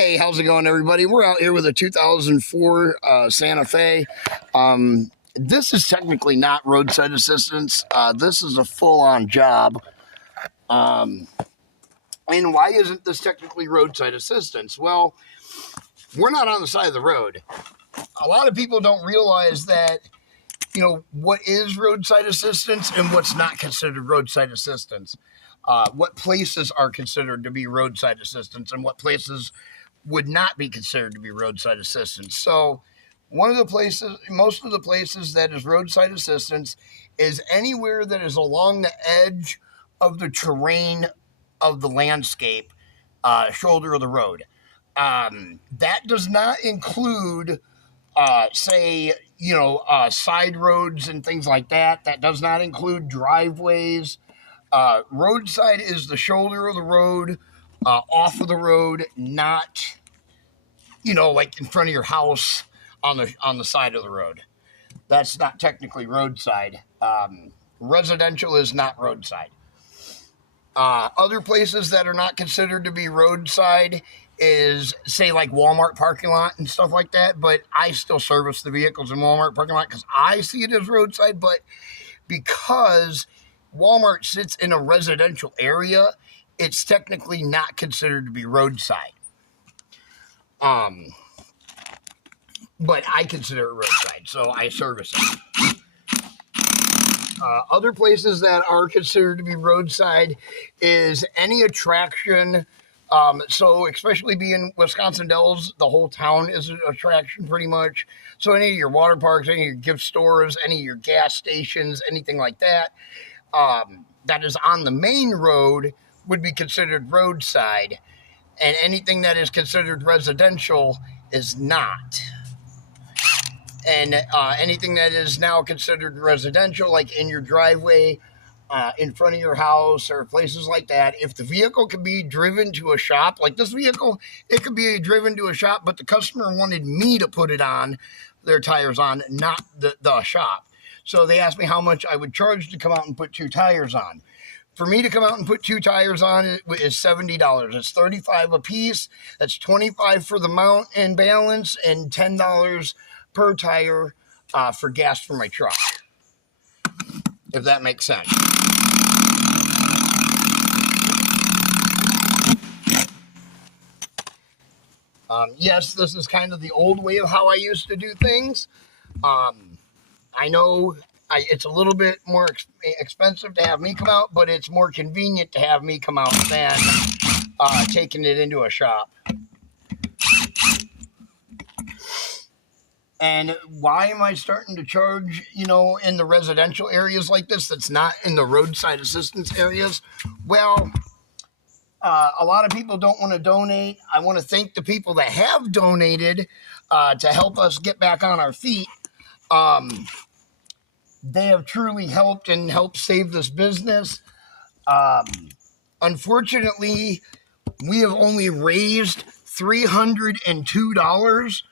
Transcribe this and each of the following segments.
Hey, how's it going, everybody? We're out here with a 2004 Santa Fe. This is technically not roadside assistance. This is a full-on job. And why isn't this technically roadside assistance? Well, we're not on the side of the road. A lot of people don't realize that, what is roadside assistance and what's not considered roadside assistance. What places are considered to be roadside assistance and what places would not be considered to be roadside assistance. So most of the places that is roadside assistance is anywhere that is along the edge of the terrain of the landscape, shoulder of the road. That does not include, side roads and things like that. That does not include driveways. Roadside is the shoulder of the road, off of the road, not, like in front of your house on the side of the road. That's not technically roadside. Residential is not roadside. Other places that are not considered to be roadside is, say, like Walmart parking lot and stuff like that. But I still service the vehicles in Walmart parking lot because I see it as roadside. But because Walmart sits in a residential area, it's technically not considered to be roadside. But I consider it roadside, so I service it. Other places that are considered to be roadside is any attraction. So especially being Wisconsin Dells, the whole town is an attraction pretty much. So any of your water parks, any of your gift stores, any of your gas stations, anything like that, that is on the main road would be considered roadside, and anything that is considered residential is not. And anything that is now considered residential, like in your driveway, in front of your house, or places like that, if the vehicle can be driven to a shop, like this vehicle, it could be driven to a shop, but the customer wanted me to put it on, their tires on, not the shop. So they asked me how much I would charge to come out and put two tires on. For me to come out and put two tires on is $70. It's $35 a piece. That's $25 for the mount and balance, and $10 per tire for gas for my truck, if that makes sense. Yes, this is kind of the old way of how I used to do things. I know it's a little bit more expensive to have me come out, but it's more convenient to have me come out than taking it into a shop. And why am I starting to charge, in the residential areas like this that's not in the roadside assistance areas? Well, a lot of people don't want to donate. I want to thank the people that have donated to help us get back on our feet. They have truly helped save this business. Unfortunately, we have only raised $302.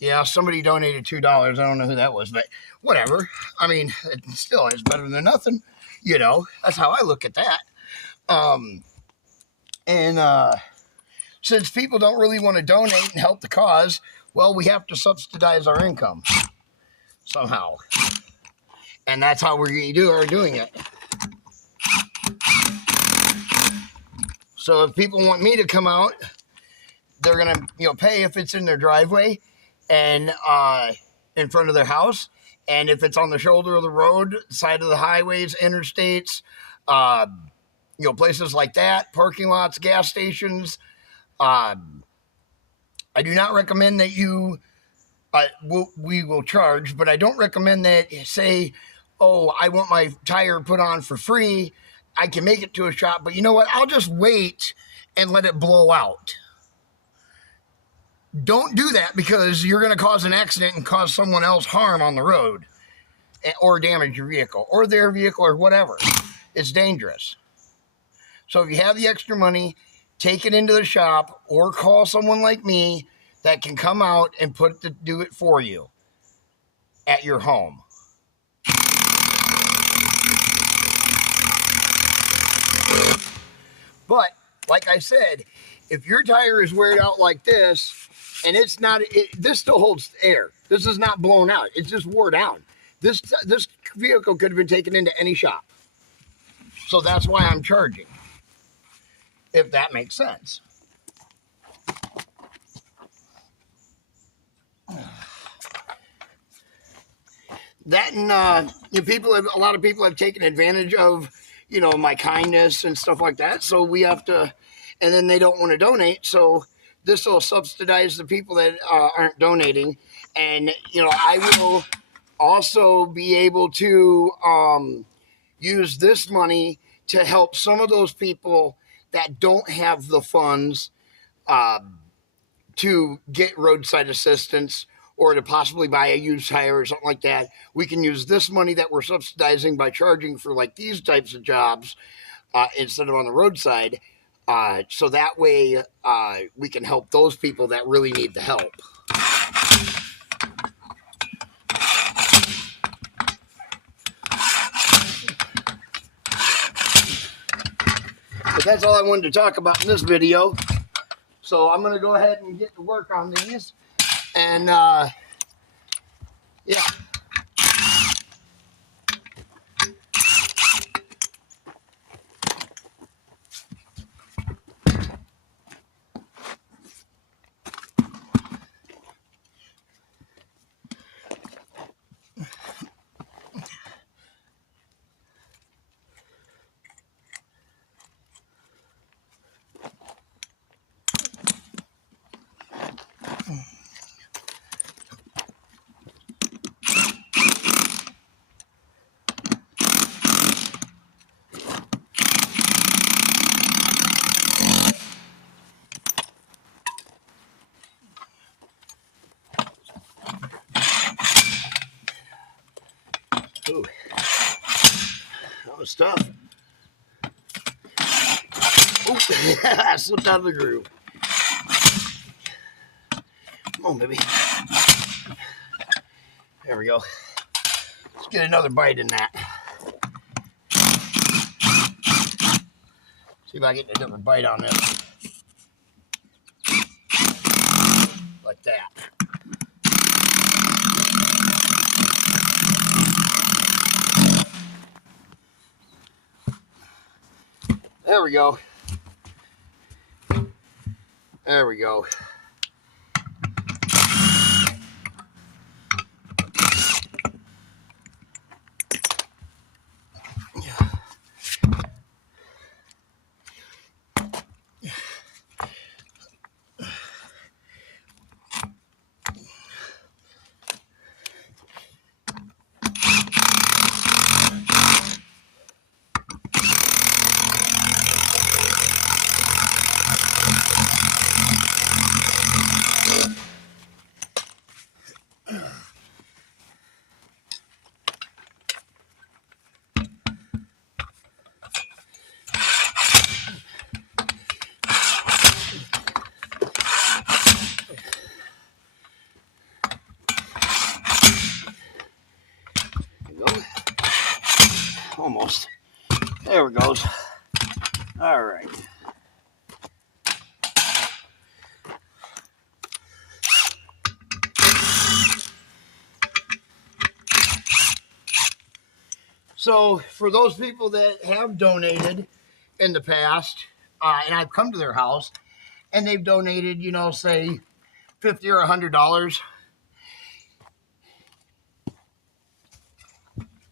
Yeah, somebody donated $2. I don't know who that was, but whatever. I mean, it still is better than nothing. That's how I look at that. Since people don't really want to donate and help the cause, well, we have to subsidize our income somehow. And that's how we're doing it. So if people want me to come out, they're going to, pay if it's in their driveway and in front of their house. And if it's on the shoulder of the road, side of the highways, interstates, places like that, parking lots, gas stations. I do not recommend that we will charge, but I don't recommend that, say, oh, I want my tire put on for free. I can make it to a shop, but you know what? I'll just wait and let it blow out. Don't do that, because you're going to cause an accident and cause someone else harm on the road, or damage your vehicle or their vehicle or whatever. It's dangerous. So if you have the extra money, take it into the shop or call someone like me that can come out and do it for you at your home. But like I said, if your tire is weared out like this, and it's not, this still holds air. This is not blown out. It's just wore down. This vehicle could have been taken into any shop. So that's why I'm charging, if that makes sense. That and a lot of people have taken advantage of, my kindness and stuff like that. So we have to, and then they don't want to donate. So this will subsidize the people that aren't donating. And, I will also be able to use this money to help some of those people that don't have the funds to get roadside assistance or to possibly buy a used tire or something like that. We can use this money that we're subsidizing by charging for like these types of jobs instead of on the roadside. So that way we can help those people that really need the help. But that's all I wanted to talk about in this video. So I'm going to go ahead and get to work on these. And, yeah. Ooh, that was tough. Ooh, I slipped out of the groove. Come on, baby. There we go. Let's get another bite in that. See if I get a different bite on this. Like that. There we go. There we go. Almost. There it goes. All right. So for those people that have donated in the past, and I've come to their house and they've donated, say $50 or $100.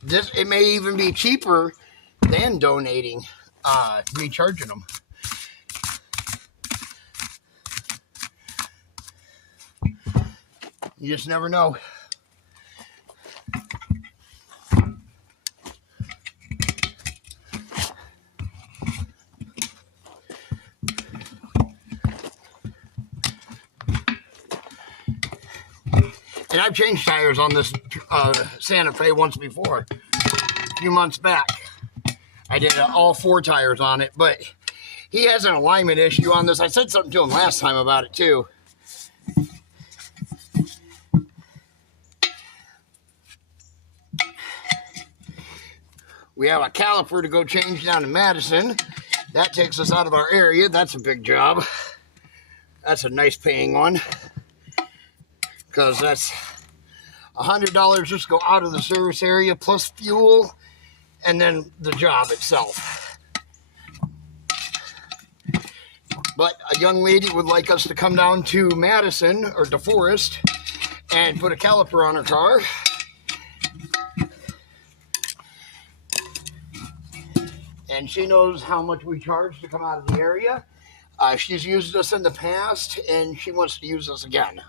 It may even be cheaper than donating, me charging them. You just never know. And I've changed tires on this Santa Fe once before, a few months back. I did all 4 tires on it, but he has an alignment issue on this. I said something to him last time about it too. We have a caliper to go change down in Madison That takes us out of our area. That's a big job. That's a nice paying one, because that's $100 just go out of the service area plus fuel and then the job itself. But a young lady would like us to come down to Madison or DeForest and put a caliper on her car. And she knows how much we charge to come out of the area. She's used us in the past, and she wants to use us again.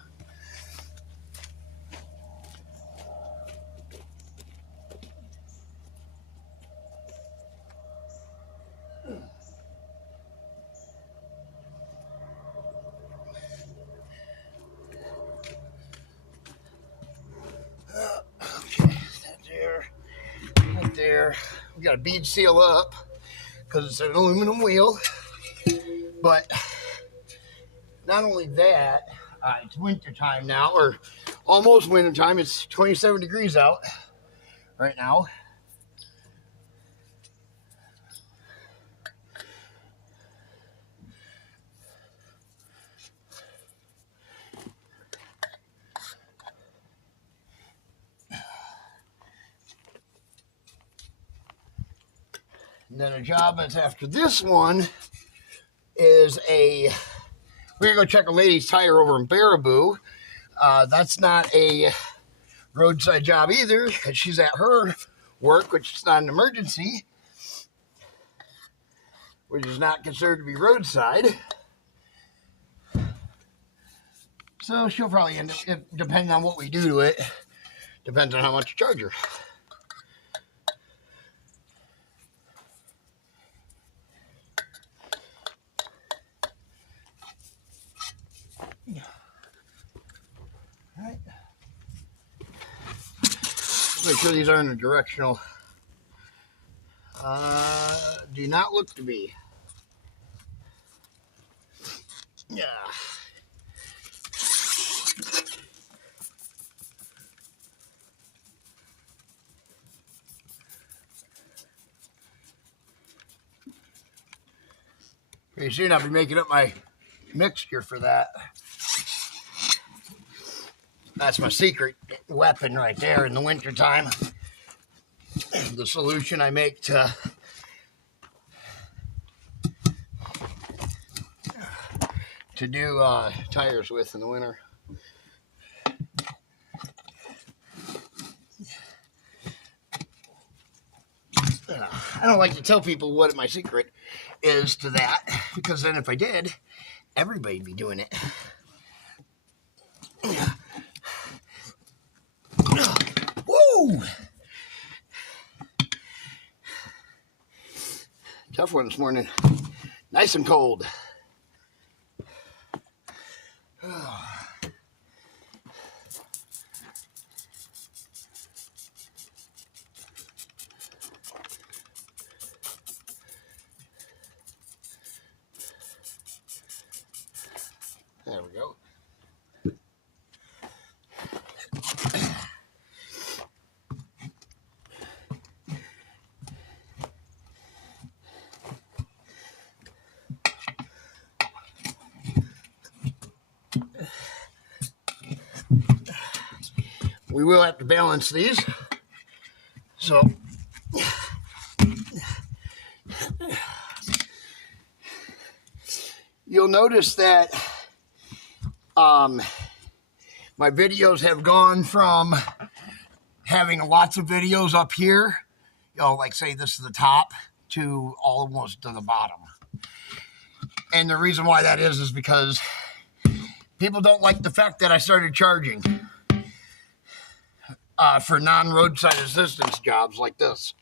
Okay, that there, right there. We got a bead seal up because it's an aluminum wheel. But not only that, it's winter time now, or almost winter time. It's 27 degrees out right now. And then a job that's after this one is we're going to go check a lady's tire over in Baraboo. That's not a roadside job either, because she's at her work, which is not an emergency, which is not considered to be roadside. So she'll probably end up, depending on what we do to it, depends on how much you charge her. Right. Make sure these aren't a directional. Do not look to be. Yeah. Pretty soon I'll be making up my mixture for that. That's my secret weapon right there in the wintertime. The solution I make to do tires with in the winter. I don't like to tell people what my secret is to that, because then if I did, everybody'd be doing it. Woo! Tough one this morning. Nice and cold. There we go. We will have to balance these. So you'll notice that my videos have gone from having lots of videos up here, you know, like say this is the top, to almost to the bottom. And the reason why that is because people don't like the fact that I started charging for non-roadside assistance jobs like this.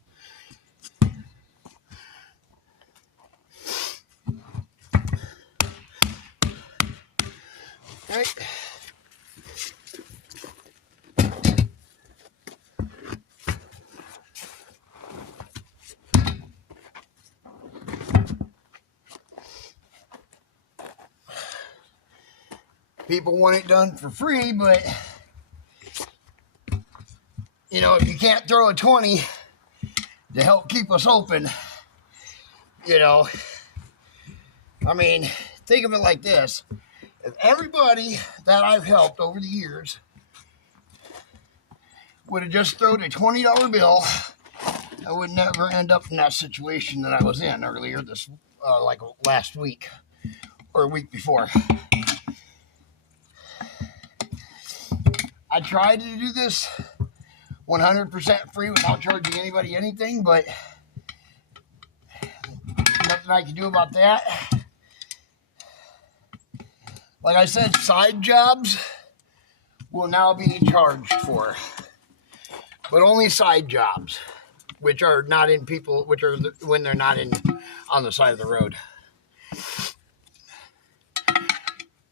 Right. People want it done for free, but you know, if you can't throw a 20 to help keep us open, you know, I mean, think of it like this. If everybody that I've helped over the years would have just thrown a $20 bill, I would never end up in that situation that I was in earlier this, like last week or a week before. I tried to do this 100% free without charging anybody anything, but nothing I can do about that. Like I said, side jobs will now be charged for, but only side jobs, which are not in people, which are when they're not in on the side of the road.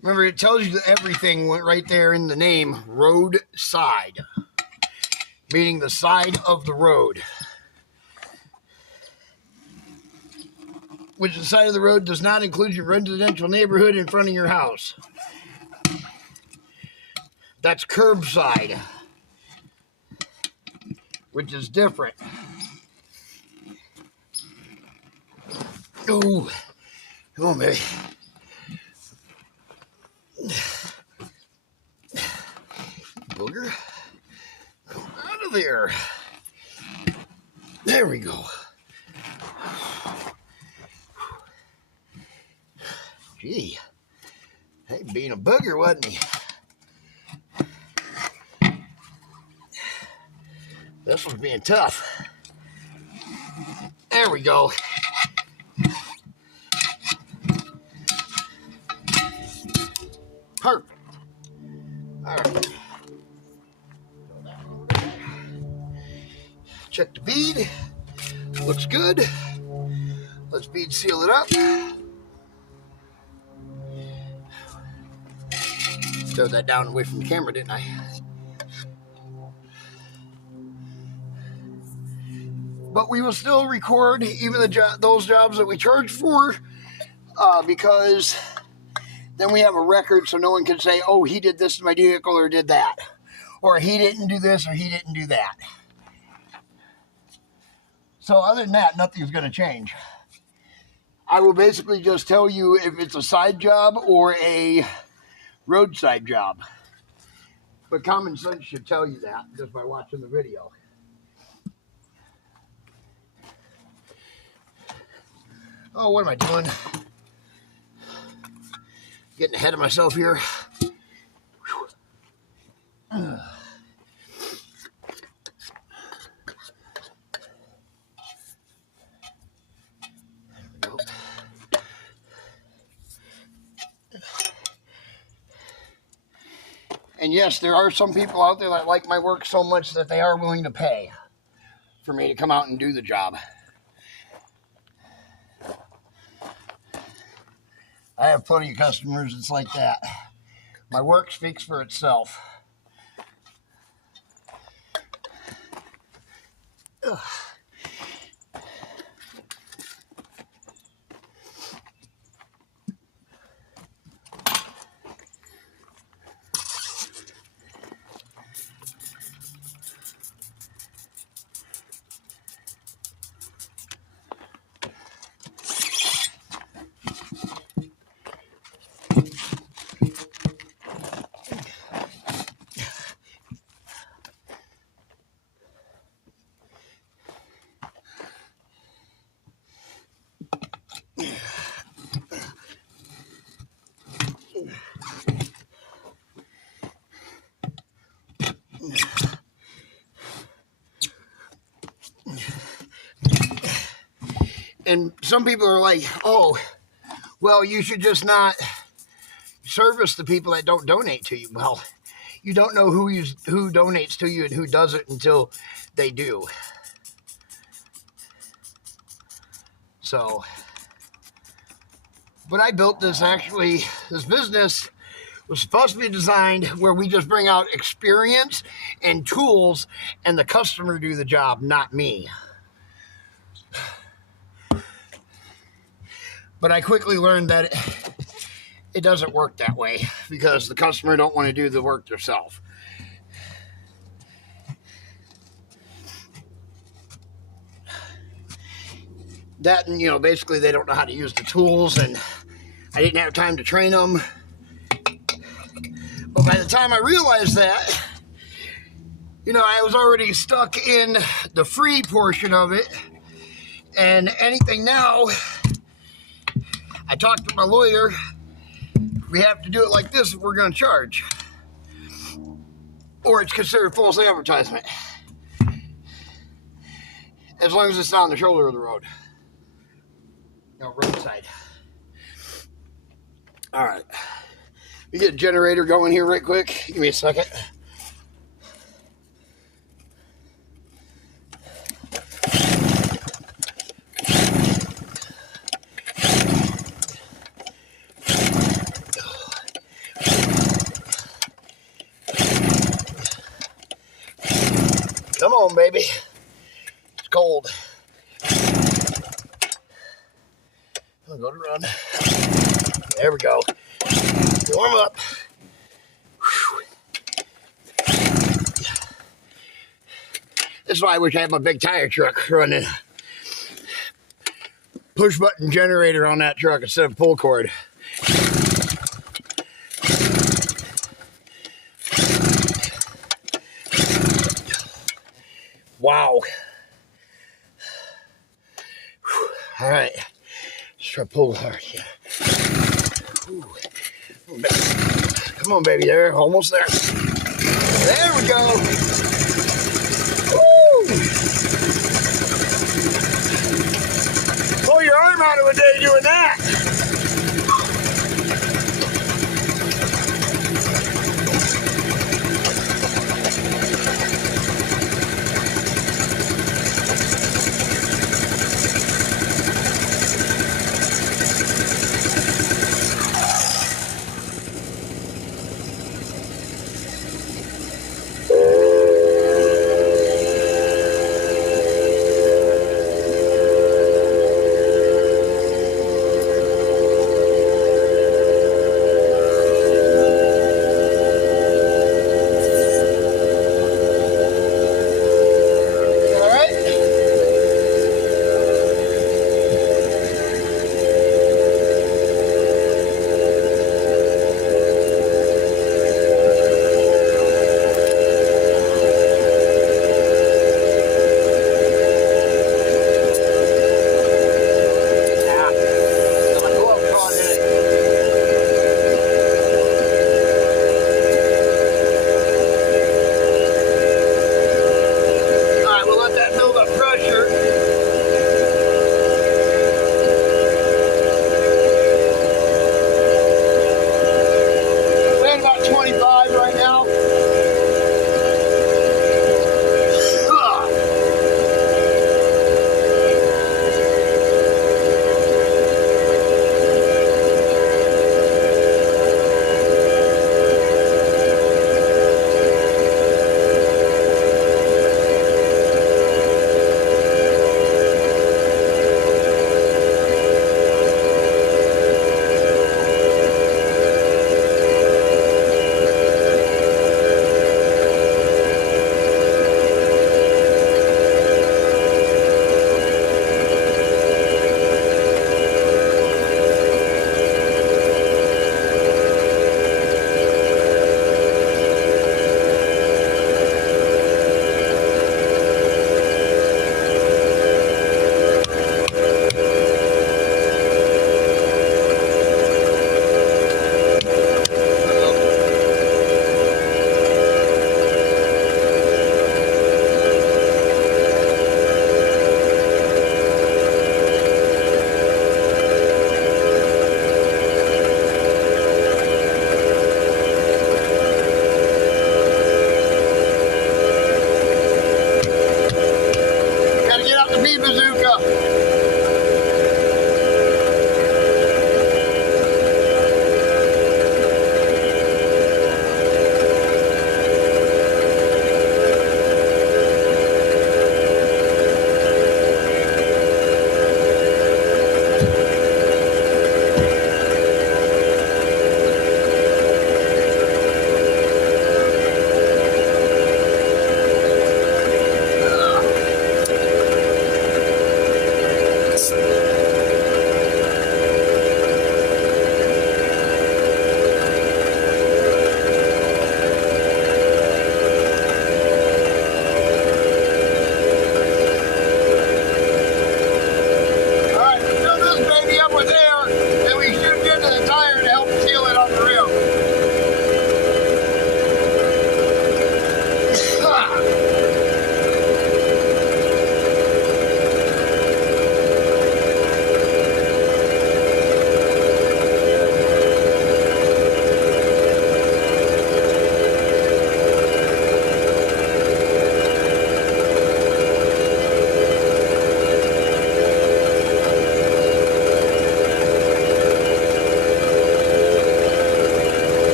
Remember, it tells you everything right there in the name, roadside, meaning the side of the road. Which the side of the road does not include your residential neighborhood in front of your house. That's curbside, which is different. Oh, come on, baby. Booger, come out of there. There we go. Gee, hey, being a booger, wasn't he? This was being tough. There we go. Perfect. All right. Check the bead. Looks good. Let's bead seal it up. Throw that down away from the camera, didn't I? But we will still record even those jobs that we charge for, because then we have a record so no one can say, oh, he did this to my vehicle or did that. Or he didn't do this or he didn't do that. So other than that, nothing's going to change. I will basically just tell you if it's a side job or a roadside job. But common sense should tell you that just by watching the video. Oh, what am I doing? Getting ahead of myself here. And yes, there are some people out there that like my work so much that they are willing to pay for me to come out and do the job. I have plenty of customers that's like that. My work speaks for itself. Ugh. And some people are like, oh, well, you should just not service the people that don't donate to you. Well, you don't know who donates to you and who doesn't until they do. So, but I built this business was supposed to be designed where we just bring out experience and tools and the customer do the job, not me. But I quickly learned that it doesn't work that way because the customer don't want to do the work themselves. That, and basically they don't know how to use the tools, and I didn't have time to train them. But by the time I realized that, you know, I was already stuck in the free portion of it. And anything now, I talked to my lawyer, we have to do it like this if we're going to charge. Or it's considered false advertisement. As long as it's not on the shoulder of the road. No, roadside. All right. We get a generator going here right quick. Give me a second. Come on, baby. It's cold. I'll go to run. There we go. Warm up. This is why I wish I had my big tire truck running. Push button generator on that truck instead of pull cord. Wow. All right. Let's try to pull hard here. Come on, baby. There. Almost there. There we go. Woo. Pull your arm out of a day doing that.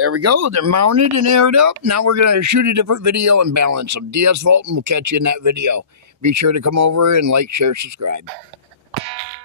There we go. They're mounted and aired up. Now we're going to shoot a different video and balance them. DS Vault, and we'll catch you in that video. Be sure to come over and like, share, subscribe.